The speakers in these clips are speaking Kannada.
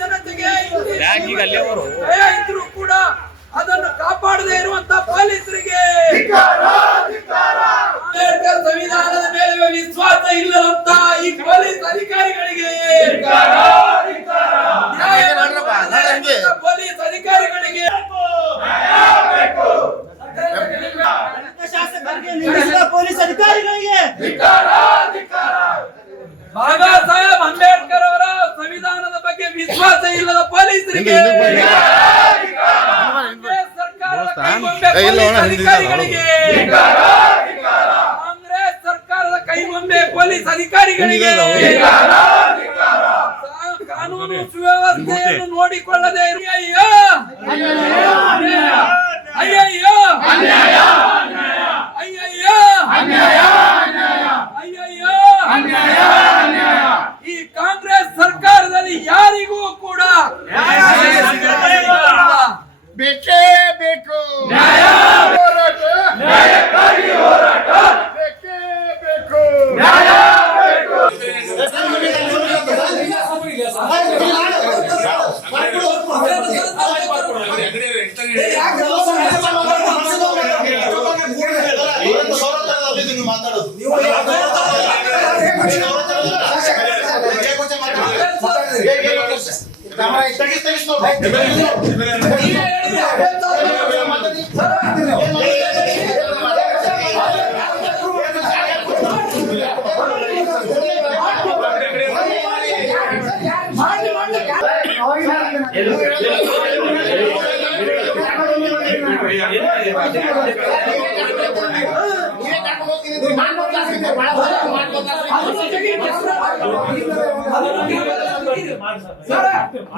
ಜನತೆಗೆ ಭಯ ಇದ್ರೂ ಕೂಡ ಅದನ್ನು ಕಾಪಾಡದೇ ಇರುವಂತ ಪೊಲೀಸರಿಗೆ ಅಂಬೇಡ್ಕರ್ ಸಂವಿಧಾನದ ಮೇಲೆ ವಿಶ್ವಾಸ ಇಲ್ಲದಂತ ಈ ಪೊಲೀಸ್ ಅಧಿಕಾರಿಗಳಿಗೆ ನ್ಯಾಯ ಮಾಡುವಂತ ಪೊಲೀಸ್ ಅಧಿಕಾರಿಗಳಿಗೆ ಶಾಸಕರಿಗೆ ನಿಲ್ಲಿಸಿದ ಪೊಲೀಸ್ ಅಧಿಕಾರಿಗಳಿಗೆ. ಬಾಬಾ ಸಾಹೇಬ್ ಅಂಬೇಡ್ಕರ್ ಅವರ ಸಂವಿಧಾನದ ಬಗ್ಗೆ ವಿಶ್ವಾಸ ಇಲ್ಲದ ಪೊಲೀಸರಿಗೆ. ಕಾಂಗ್ರೆಸ್ ಸರ್ಕಾರದ ಕೈಗೊಂಬೆ ಅಣ್ಣ, ಪೊಲೀಸ್ ಅಧಿಕಾರಿಗಳಿಗೆ. ಕಾಂಗ್ರೆಸ್ ಸರ್ಕಾರದ ಕೈಗೊಂಬೆ ಪೊಲೀಸ್ ಅಧಿಕಾರಿಗಳಿಗೆ. ಸಾ- ಕಾನೂನು ಸುವ್ಯವಸ್ಥೆಯನ್ನು ನೋಡಿಕೊಳ್ಳದೆ ಇರುವ ಅಯ್ಯೋ ಅಯ್ಯಯ್ಯೋ! ಅನ್ಯಾಯ ಅನ್ಯಾಯ. ಈ ಕಾಂಗ್ರೆಸ್ ಸರ್ಕಾರದಲ್ಲಿ ಯಾರಿಗೂ ಕೂಡ ಬೇಕೇ ಬೇಕು. ನ್ಯಾಯ. ಹೋರಾಟ. ನ್ಯಾಯಕ್ಕಾಗಿ ಬೇಕೇ ಬೇಕು. ಮಾತಾಡೋದು मान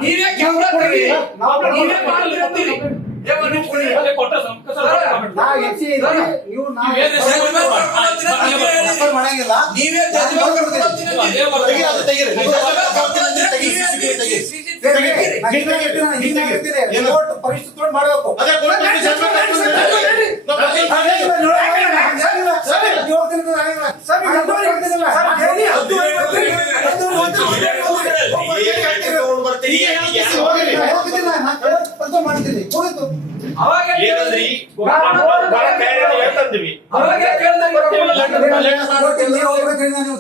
ನೀವೇ ಕ್ಯಾಮ್ರಾ ತೆಗೀರಿ. ನೀವೇ ಅಂತೀರಿ. ಮಾಡಬೇಕು. ಮಾಡ್ತೀನಿ ಹೋಗಿತ್ತು ಅವಾಗ ಏನಂದ್ರಿ ಬಹಳ ಬೇರೆ ಹೇಳ್ತಂದ್ವಿ ಅವಾಗ ಕೇಳ್ದಂಗೆ. ನೀವು ಹೋಗ್ಬೇಕ್ರಿ ನೀವು